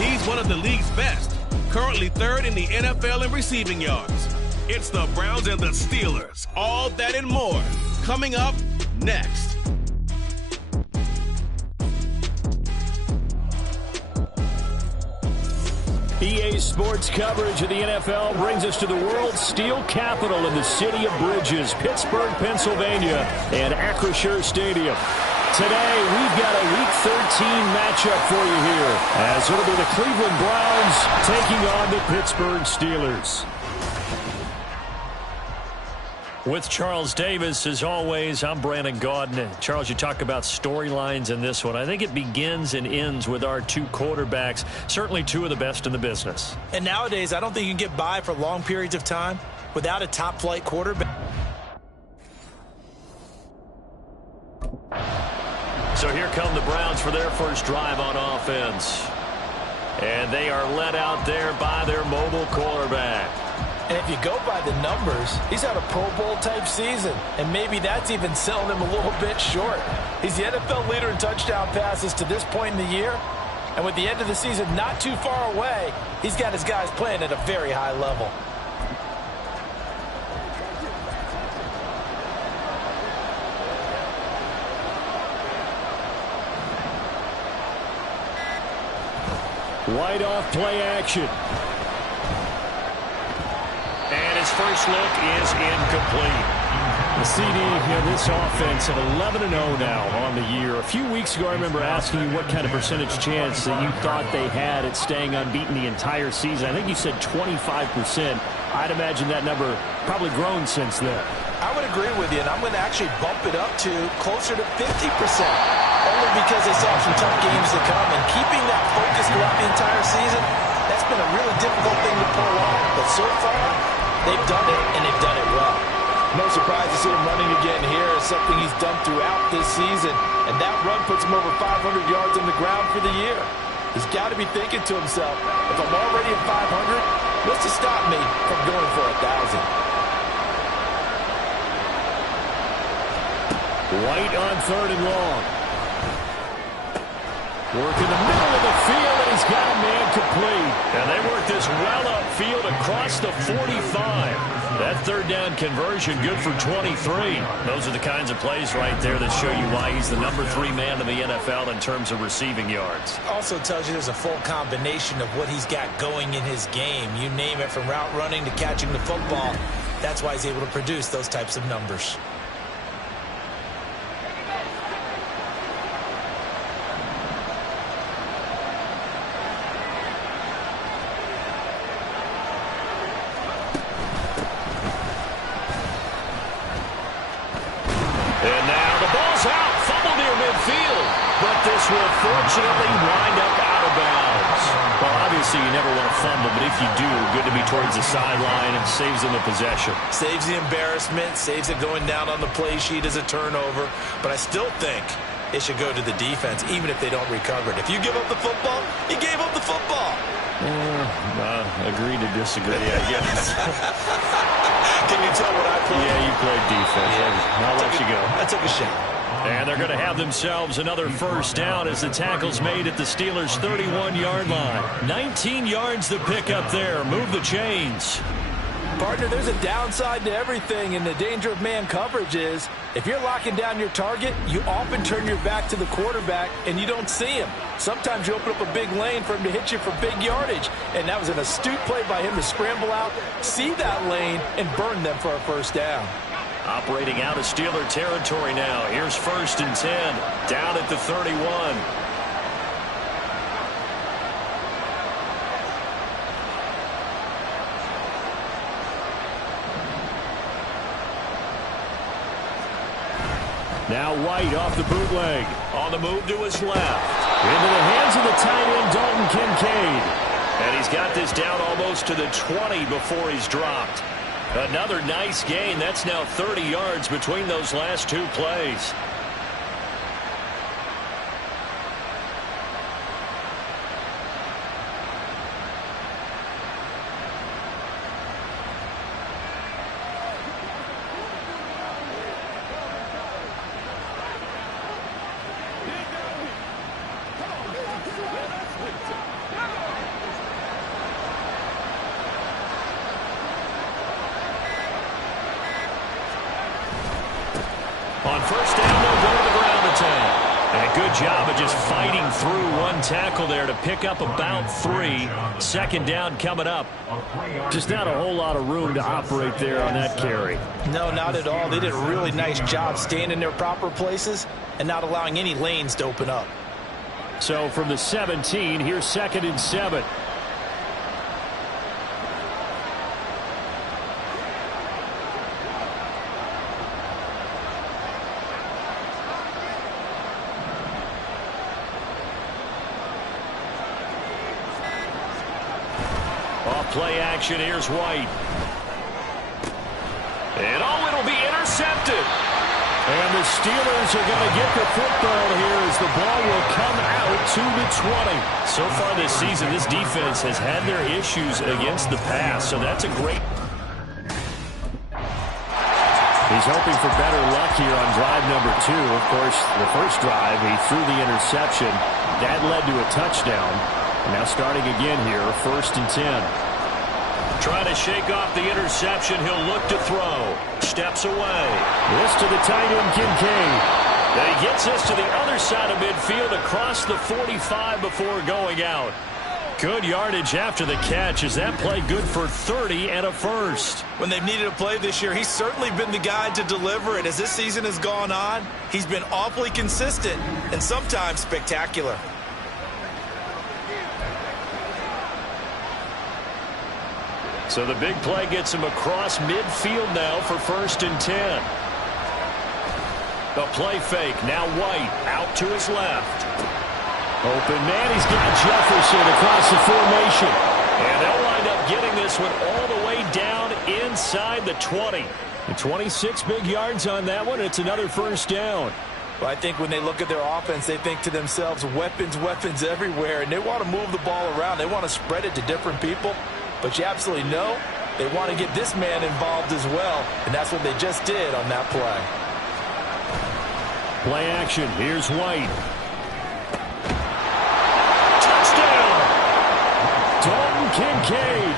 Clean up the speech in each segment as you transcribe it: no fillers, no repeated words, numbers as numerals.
He's one of the league's best, currently third in the NFL in receiving yards. It's the Browns and the Steelers. All that and more coming up next. EA Sports coverage of the NFL brings us to the world's steel capital in the city of bridges, Pittsburgh, Pennsylvania, and Acrisure Stadium. Today, we've got a Week 13 matchup for you here, as it'll be the Cleveland Browns taking on the Pittsburgh Steelers. With Charles Davis, as always, I'm Brandon Gaudin. Charles, you talk about storylines in this one. I think it begins and ends with our two quarterbacks, certainly two of the best in the business. And nowadays, I don't think you can get by for long periods of time without a top-flight quarterback. So here come the Browns for their first drive on offense. And they are led out there by their mobile quarterback. And if you go by the numbers, he's had a Pro Bowl-type season, and maybe that's even selling him a little bit short. He's the NFL leader in touchdown passes to this point in the year, and with the end of the season not too far away, he's got his guys playing at a very high level. White off play action. And his first look is incomplete. The CD, this offense at 11-0 now on the year. A few weeks ago, I remember asking you what kind of percentage chance that you thought they had at staying unbeaten the entire season. I think you said 25%. I'd imagine that number probably grown since then. I would agree with you, and I'm going to actually bump it up to closer to 50%. Only because they saw some tough games to come, and keeping that focus throughout the entire season, that's been a really difficult thing to pull off. But so far, they've done it, and they've done it well. No surprise to see him running again here. It's something he's done throughout this season, and that run puts him over 500 yards on the ground for the year. He's got to be thinking to himself, if I'm already at 500, what's to stop me from going for 1,000? White on third and long. Work in the middle of the field, and he's got a man complete. And they work this well upfield across the 45. That third down conversion good for 23. Those are the kinds of plays right there that show you why he's the number 3 man in the NFL in terms of receiving yards. Also tells you there's a full combination of what he's got going in his game. You name it, from route running to catching the football. That's why he's able to produce those types of numbers. Will fortunately wind up out of bounds. Well, obviously you never want to fumble, but if you do, good to be towards the sideline and saves them the possession. Saves the embarrassment, saves it going down on the play sheet as a turnover, but I still think it should go to the defense, even if they don't recover it. If you give up the football, you gave up the football. Agree to disagree, I guess. Can you tell what I played? Yeah, you played defense. Yeah. I'll let you go. I took a shot. And they're going to have themselves another first down as the tackle's made at the Steelers' 31-yard line. 19 yards to pick up there. Move the chains. Partner, there's a downside to everything, and the danger of man coverage is if you're locking down your target, you often turn your back to the quarterback, and you don't see him. Sometimes you open up a big lane for him to hit you for big yardage, and that was an astute play by him to scramble out, see that lane, and burn them for a first down. Operating out of Steeler territory now. Here's 1st and 10. Down at the 31. Now White off the bootleg. On the move to his left. Into the hands of the tight end, Dalton Kincaid. And he's got this down almost to the 20 before he's dropped. Another nice gain. That's now 30 yards between those last two plays. job of just fighting through one tackle there to pick up about 3. Second down coming up. Just not a whole lot of room to operate there on that carry. No, not at all. They did a really nice job staying in their proper places and not allowing any lanes to open up. So from the 17, here's 2nd and 7. Play action, here's White. And it'll be intercepted. And the Steelers are going to get the football here as the ball will come out to the 20. So far this season, this defense has had their issues against the pass, so that's a great... He's hoping for better luck here on drive number 2. Of course, the first drive, he threw the interception. That led to a touchdown. Now starting again here, 1st and 10. Trying to shake off the interception. He'll look to throw. Steps away. This to the tight end, Kincaid. And he gets this to the other side of midfield across the 45 before going out. Good yardage after the catch. Is that play good for 30 and a first? When they've needed a play this year, he's certainly been the guy to deliver it. As this season has gone on, he's been awfully consistent and sometimes spectacular. So the big play gets him across midfield now for 1st and 10. The play fake. Now White out to his left. Open man. He's got Jefferson across the formation. And they'll wind up getting this one all the way down inside the 20. And 26 big yards on that one. It's another first down. Well, I think when they look at their offense, they think to themselves, weapons, weapons everywhere. And they want to move the ball around. They want to spread it to different people. But you absolutely know they want to get this man involved as well, and that's what they just did on that play. Play action. Here's White. Touchdown! Dalton Kincaid,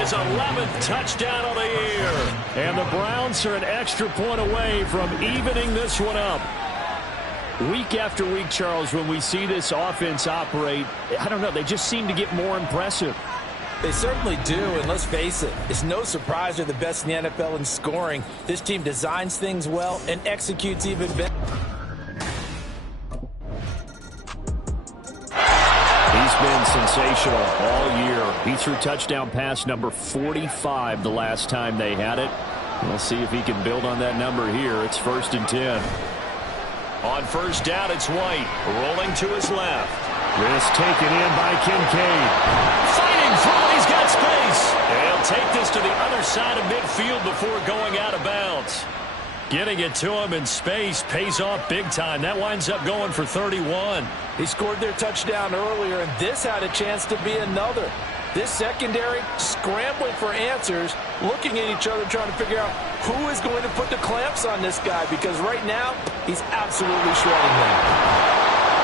his 11th touchdown of the year. And the Browns are an extra point away from evening this one up. Week after week, Charles, when we see this offense operate, I don't know, they just seem to get more impressive. They certainly do, and let's face it, it's no surprise they're the best in the NFL in scoring. This team designs things well and executes even better. He's been sensational all year. He threw touchdown pass number 45 the last time they had it. We'll see if he can build on that number here. It's 1st and 10. On first down, it's White, rolling to his left. This taken in by Kincaid. Fighting through, he's got space. He'll take this to the other side of midfield before going out of bounds. Getting it to him in space pays off big time. That winds up going for 31. He scored their touchdown earlier, and this had a chance to be another. This secondary scrambling for answers, looking at each other, trying to figure out who is going to put the clamps on this guy, because right now he's absolutely shredding them.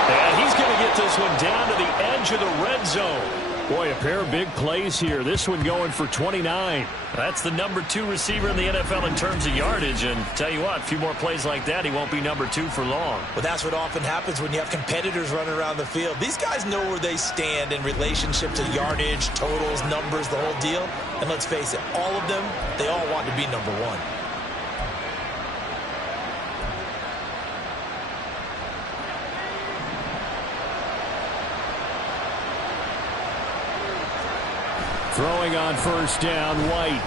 And he's going to get this one down to the edge of the red zone. Boy, a pair of big plays here. This one going for 29. That's the number 2 receiver in the NFL in terms of yardage. And tell you what, a few more plays like that, he won't be number 2 for long. Well, that's what often happens when you have competitors running around the field. These guys know where they stand in relationship to yardage, totals, numbers, the whole deal. And let's face it, all of them, they all want to be number 1. Throwing on first down, White.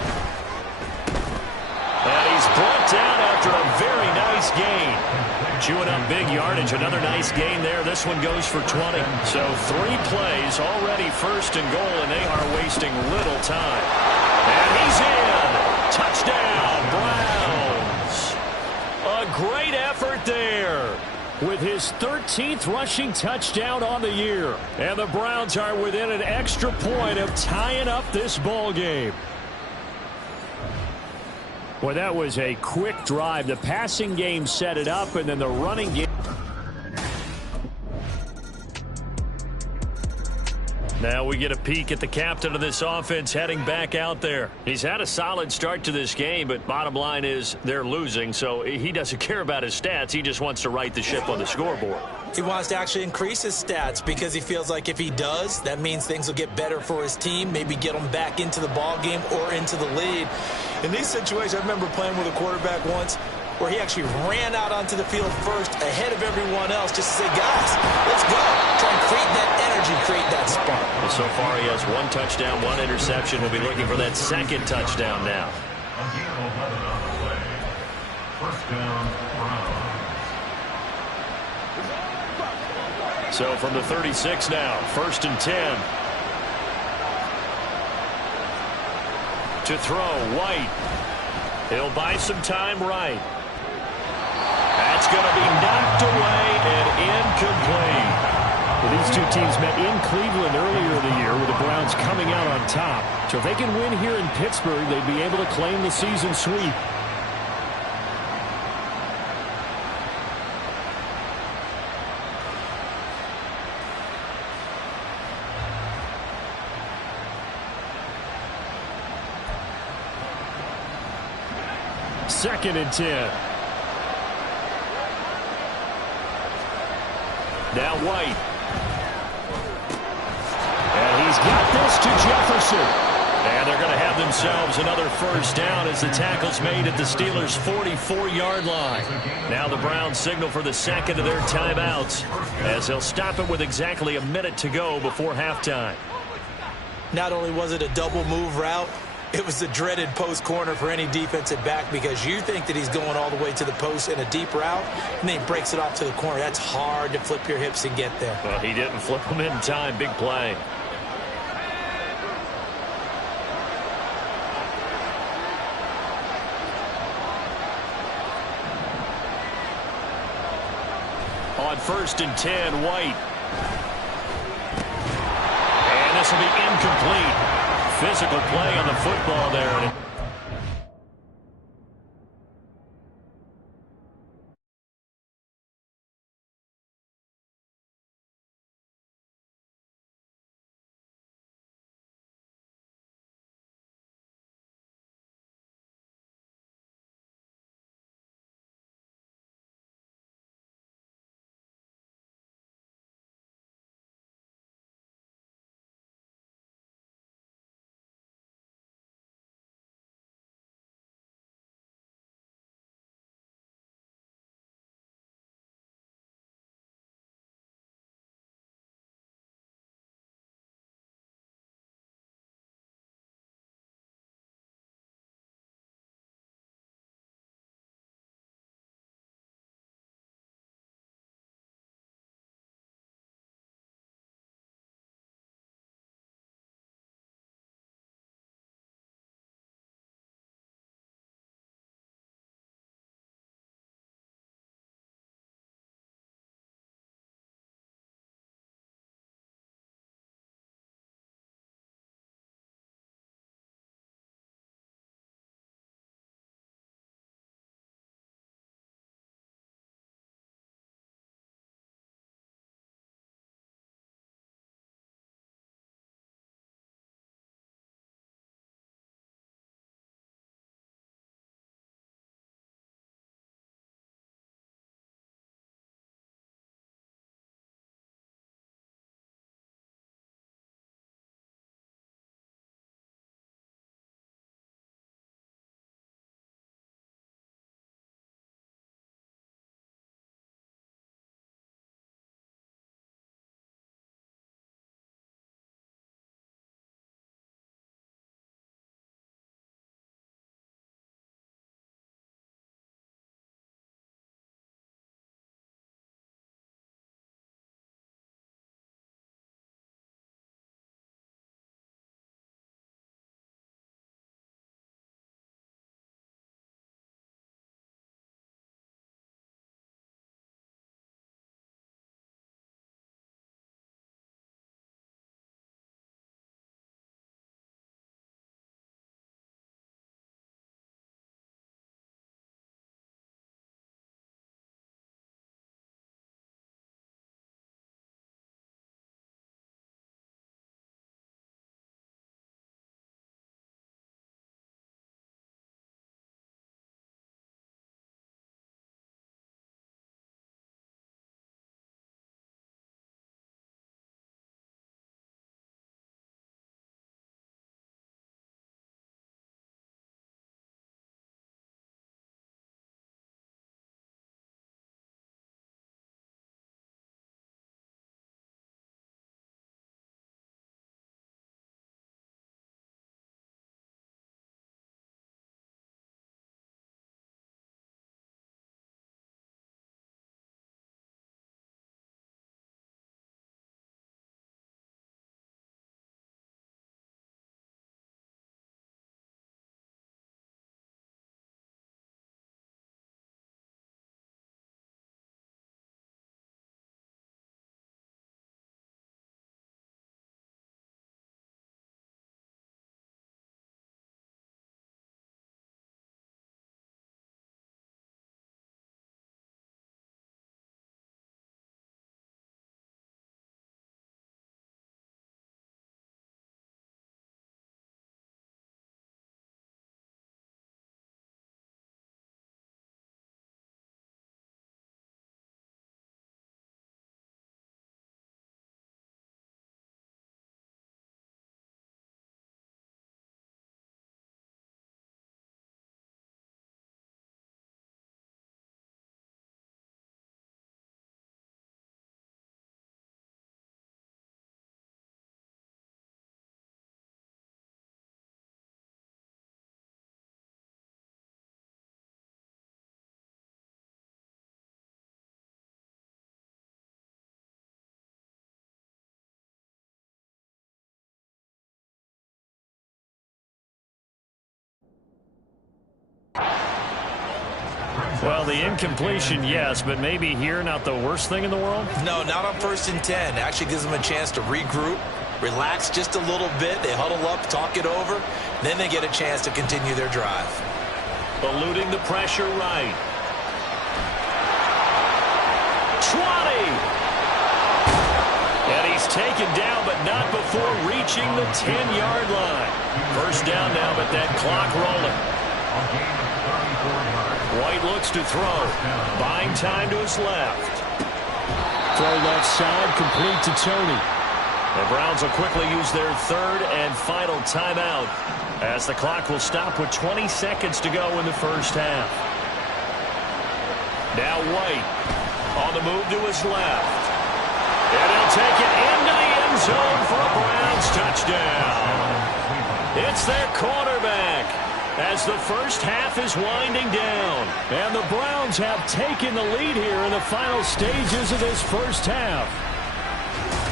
And he's brought down after a very nice gain. Chewing up big yardage. Another nice gain there. This one goes for 20. So 3 plays already 1st and goal, and they are wasting little time. And he's in. Touchdown, Browns. A great effort there, with his 13th rushing touchdown on the year. And the Browns are within an extra point of tying up this ball game. Well, that was a quick drive. The passing game set it up, and then the running game. Now we get a peek at the captain of this offense heading back out there. He's had a solid start to this game, but bottom line is they're losing, so he doesn't care about his stats. He just wants to right the ship on the scoreboard. He wants to actually increase his stats because he feels like if he does, that means things will get better for his team, maybe get them back into the ball game or into the lead. In these situations, I remember playing with a quarterback once where he actually ran out onto the field first ahead of everyone else just to say, guys, let's go. Try and create that energy, create that spark. Well, so far he has 1 touchdown, 1 interception. He'll be looking for that second touchdown now. First down, Browns. So from the 36 now, 1st and 10. To throw, White. He'll buy some time, right. That's going to be knocked away and incomplete. Well, these two teams met in Cleveland earlier in the year with the Browns coming out on top. So if they can win here in Pittsburgh, they'd be able to claim the season sweep. Second and 10. Now White. And he's got this to Jefferson. And they're going to have themselves another first down as the tackle's made at the Steelers' 44-yard line. Now the Browns signal for the second of their timeouts as they'll stop it with exactly a minute to go before halftime. Not only was it a double move route, it was the dreaded post corner for any defensive back because you think that he's going all the way to the post in a deep route, and then he breaks it off to the corner. That's hard to flip your hips and get there. Well, he didn't flip them in time. Big play. On 1st and 10, White. And this will be incomplete. Physical play on the football there. Well, the incompletion, yes, but maybe here not the worst thing in the world? No, not on 1st and 10. Actually gives them a chance to regroup, relax just a little bit. They huddle up, talk it over. Then they get a chance to continue their drive. Eluding the pressure right. 20! And he's taken down, but not before reaching the 10-yard line. First down now, but that clock rolling. White looks to throw. Buying time to his left. Throw left side, complete to Tony. The Browns will quickly use their third and final timeout as the clock will stop with 20 seconds to go in the first half. Now White on the move to his left. And he'll take it into the end zone for a Browns touchdown. It's their quarterback as the first half is winding down. And the Browns have taken the lead here in the final stages of this first half.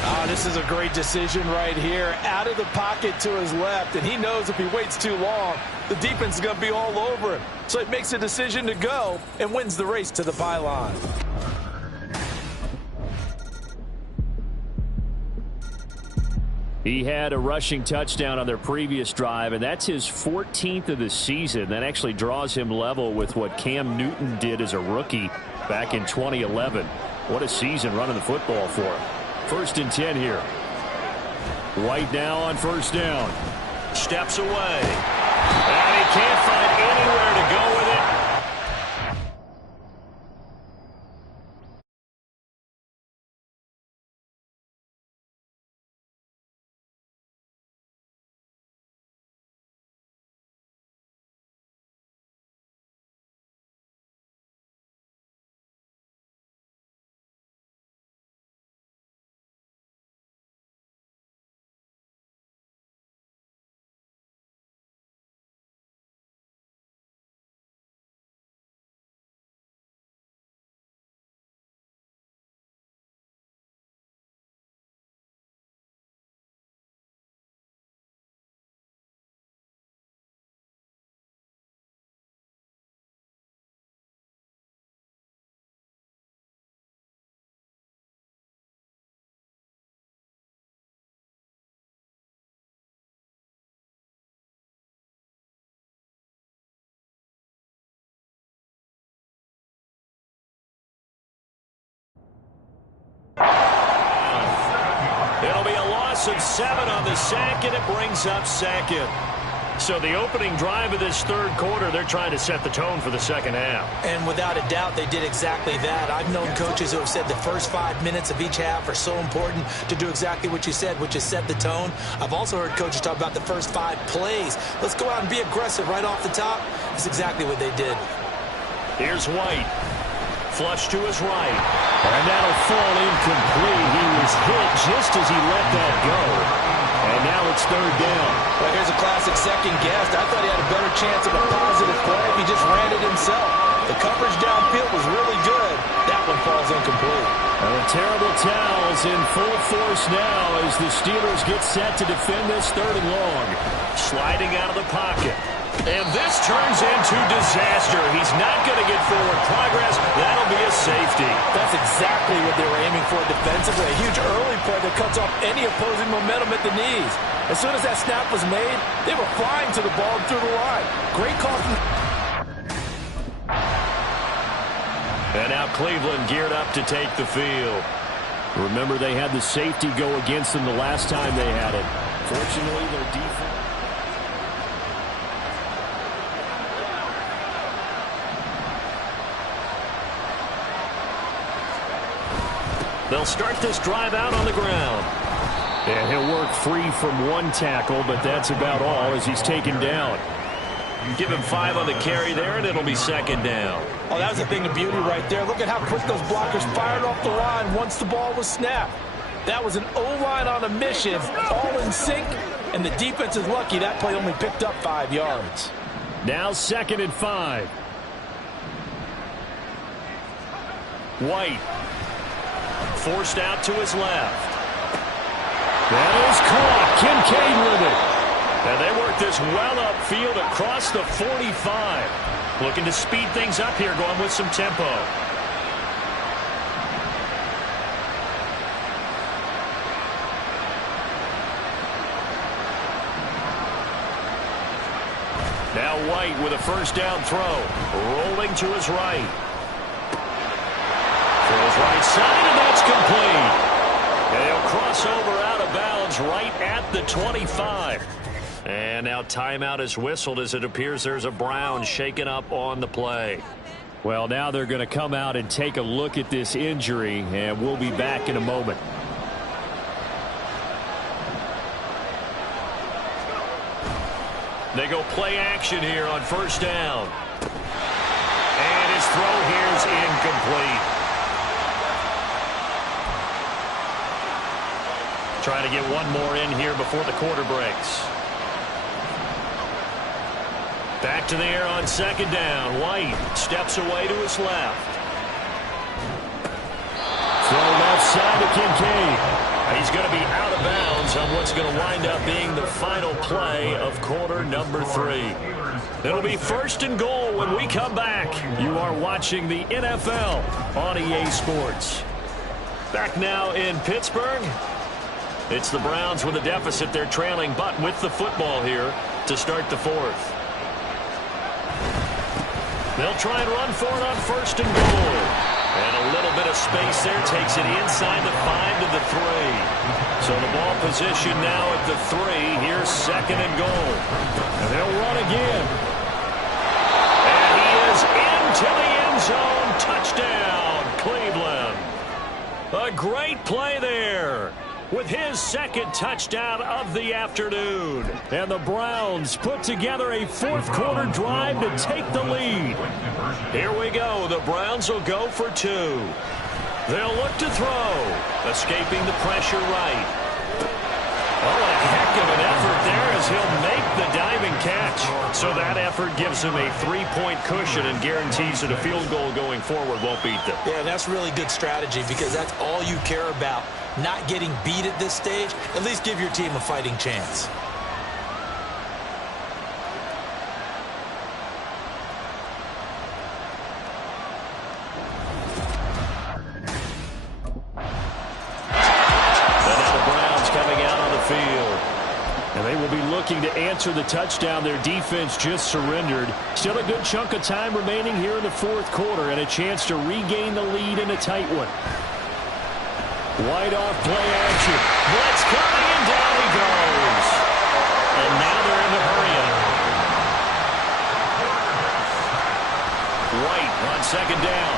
Oh, this is a great decision right here. Out of the pocket to his left, and he knows if he waits too long, the defense is going to be all over him. So he makes a decision to go and wins the race to the pylon. He had a rushing touchdown on their previous drive, and that's his 14th of the season. That actually draws him level with what Cam Newton did as a rookie back in 2011. What a season running the football for him. 1st and 10 here. White now on first down. Steps away. And he can't find anywhere to go with it. It'll be a loss of 7 on the sack, and it brings up 2nd. So the opening drive of this third quarter, they're trying to set the tone for the second half. And without a doubt, they did exactly that. I've known coaches who have said the first 5 minutes of each half are so important to do exactly what you said, which is set the tone. I've also heard coaches talk about the first 5 plays. Let's go out and be aggressive right off the top. That's exactly what they did. Here's White. Flush to his right. And that'll fall incomplete. He was hit just as he let that go. And now it's third down. Well, here's a classic second guess. I thought he had a better chance of a positive play if he just ran it himself. The coverage downfield was really good. That one falls incomplete. And the terrible towels in full force now as the Steelers get set to defend this third and long. Sliding out of the pocket. And this turns into disaster. He's not going to get forward progress. That'll be a safety. That's exactly what they were aiming for defensively. A huge early play that cuts off any opposing momentum at the knees. As soon as that snap was made, they were flying to the ball and through the line. Great call. And now Cleveland geared up to take the field. Remember, they had the safety go against them the last time they had it. Fortunately, their defense... They'll start this drive out on the ground. And he'll work free from one tackle, but that's about all as he's taken down. Give him 5 on the carry there, and it'll be second down. Oh, that was a thing of beauty right there. Look at how quick those blockers fired off the line once the ball was snapped. That was an O-line on a mission, all in sync, and the defense is lucky that play only picked up 5 yards. Now 2nd and 5. White. Forced out to his left. That is caught. Kincaid with it. And they work this well upfield across the 45. Looking to speed things up here, going with some tempo. Now White with a first down throw. Rolling to his right. Throws right side, and that's complete. And he'll cross over out of bounds right at the 25. And now timeout is whistled as it appears there's a Brown shaken up on the play. Well, now they're going to come out and take a look at this injury, and we'll be back in a moment. They go play action here on first down. And his throw here is incomplete. Trying to get one more in here before the quarter breaks. Back to the air on second down. White steps away to his left. Throw left side to Kincaid. He's going to be out of bounds on what's going to wind up being the final play of quarter number 3. It'll be first and goal when we come back. You are watching the NFL on EA Sports. Back now in Pittsburgh. It's the Browns with a deficit. They're trailing, but with the football here to start the fourth. They'll try and run for it on first and goal. And a little bit of space there takes it inside the 5 to the 3. So the ball position now at the 3. Here's second and goal. And they'll run again. And he is into the end zone. Touchdown, Cleveland. A great play there with his second touchdown of the afternoon. And the Browns put together a fourth quarter drive to take the lead. Here we go. The Browns will go for 2. They'll look to throw. Escaping the pressure right. Oh, a heck of an effort there as he'll make the diving catch. So that effort gives him a 3-point cushion and guarantees that a field goal going forward won't beat them. Yeah, that's really good strategy because that's all you care about. Not getting beat at this stage. At least give your team a fighting chance. Looking to answer the touchdown. Their defense just surrendered. Still a good chunk of time remaining here in the fourth quarter and a chance to regain the lead in a tight one. White off play action. Blitz coming and down he goes. And now they're in the hurry up. White on second down.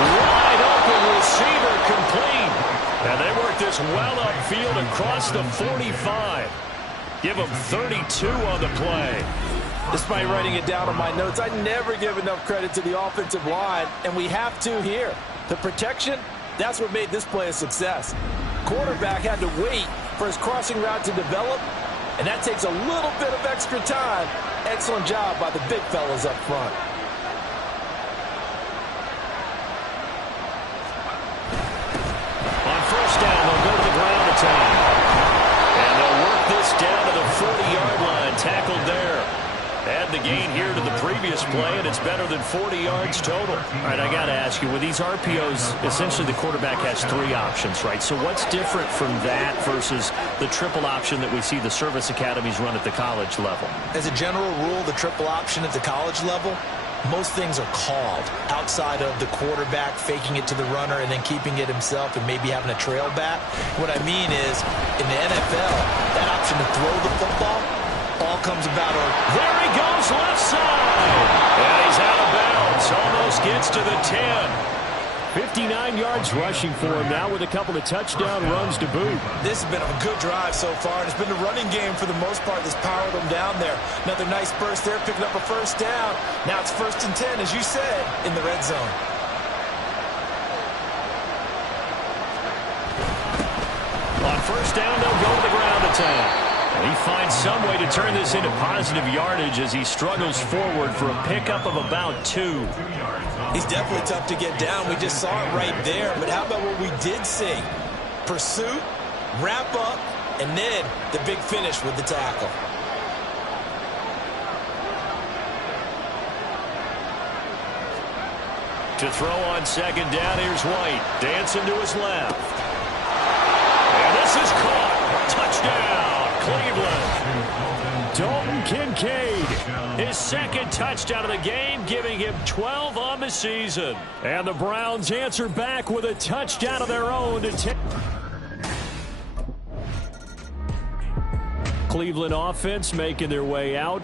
Wide open receiver complete. And they work this well upfield across the 45. Give them 32 on the play. Despite writing it down on my notes, I never give enough credit to the offensive line, and we have to here. The protection, that's what made this play a success. Quarterback had to wait for his crossing route to develop, and that takes a little bit of extra time. Excellent job by the big fellas up front. And they'll work this down to the 40-yard line. Tackled there. Add the gain here to the previous play, and it's better than 40 yards total. All right, I got to ask you, with these RPOs, essentially the quarterback has 3 options, right? So what's different from that versus the triple option that we see the service academies run at the college level? As a general rule, the triple option at the college level, most things are called outside of the quarterback faking it to the runner and then keeping it himself and maybe having a trail back. What I mean is, in the NFL, that option to throw the football all comes about. There he goes, left side. And he's out of bounds. Almost gets to the 10. 59 yards rushing for him now with a couple of touchdown runs to boot. This has been a good drive so far, and it's been the running game for the most part that's powered them down there. Another nice burst there, picking up a first down. Now it's 1st and 10, as you said, in the red zone. On first down, they'll go to the ground attack. And he finds some way to turn this into positive yardage as he struggles forward for a pickup of about 2. He's definitely tough to get down. We just saw it right there. But how about what we did see? Pursuit, wrap up, And then the big finish with the tackle. To throw on second down, here's White. Dancing to his left. And this is caught. Touchdown, Cleveland. Dalton Kincaid, his second touchdown of the game, giving him 12 on the season. And the Browns answer back with a touchdown of their own to take. Cleveland offense making their way out.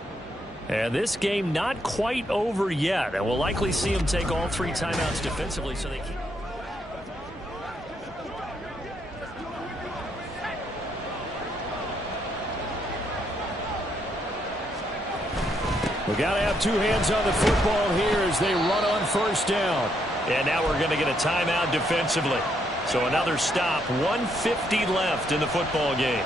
And this game not quite over yet. And we'll likely see them take all 3 timeouts defensively so they keep. We got to have 2 hands on the football here as they run on first down. And now we're going to get a timeout defensively. So another stop, 1:50 left in the football game.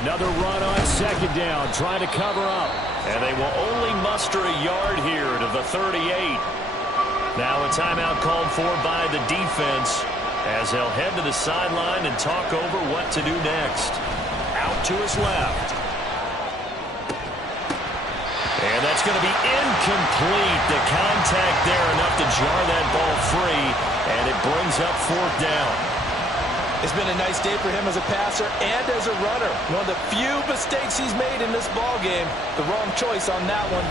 Another run on second down, trying to cover up. And they will only muster a yard here to the 38. Now a timeout called for by the defense as they'll head to the sideline and talk over what to do next. Out to his left. And that's going to be incomplete. The contact there enough to jar that ball free, and it brings up 4th down. It's been a nice day for him as a passer and as a runner. One of the few mistakes he's made in this ball game. The wrong choice on that one.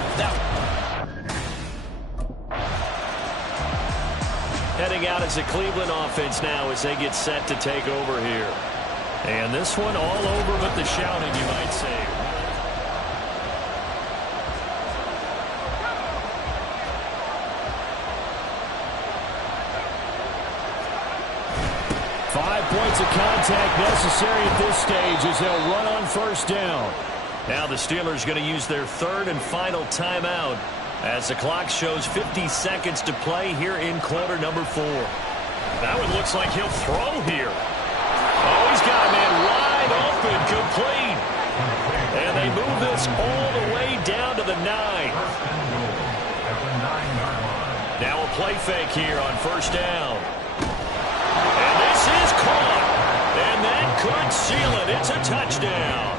Heading out as a Cleveland offense now as they get set to take over here. And this one all over but the shouting, you might say. 5 points of contact necessary at this stage as they'll run on first down. Now the Steelers going to use their 3rd and final timeout as the clock shows 50 seconds to play here in quarter number 4. That one looks like he'll throw here. Oh, he's got a man wide open, complete. And they move this all the way down to the 9. Now a play fake here on first down. And this is caught. And that could seal it. It's a touchdown.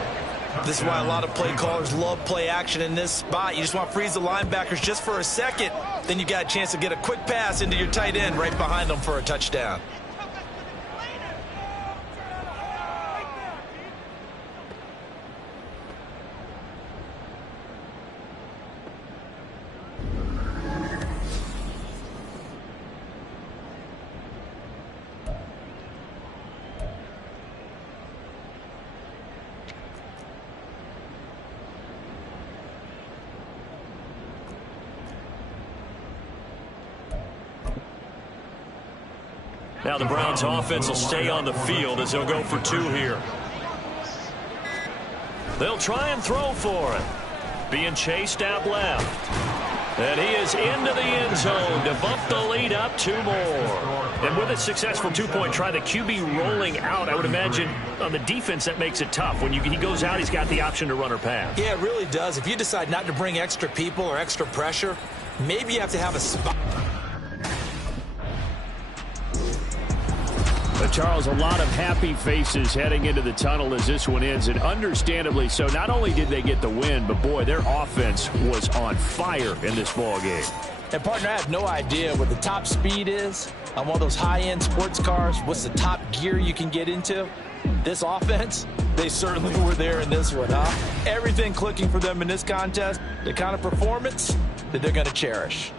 This is why a lot of play callers love play action in this spot. You just want to freeze the linebackers just for a second. Then you got a chance to get a quick pass into your tight end right behind them for a touchdown. Now the Browns offense will stay on the field as they'll go for 2 here. They'll try and throw for it. Being chased out left. And he is into the end zone to bump the lead up 2 more. And with a successful 2-point try, the QB rolling out, I would imagine on the defense that makes it tough. When he goes out, he's got the option to run or pass. Yeah, it really does. If you decide not to bring extra people or extra pressure, maybe you have to have a spot. But Charles, a lot of happy faces heading into the tunnel as this one ends, and understandably so. Not only did they get the win, but boy, their offense was on fire in this ball game. And partner, I have no idea what the top speed is on one of those high-end sports cars. What's the top gear you can get into? This offense, they certainly were there in this one, huh? Everything clicking for them in this contest, the kind of performance that they're going to cherish.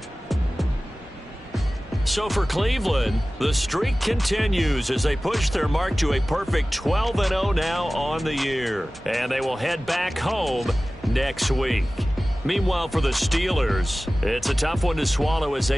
So for Cleveland, the streak continues as they push their mark to a perfect 12-0 now on the year. And they will head back home next week. Meanwhile, for the Steelers, it's a tough one to swallow as they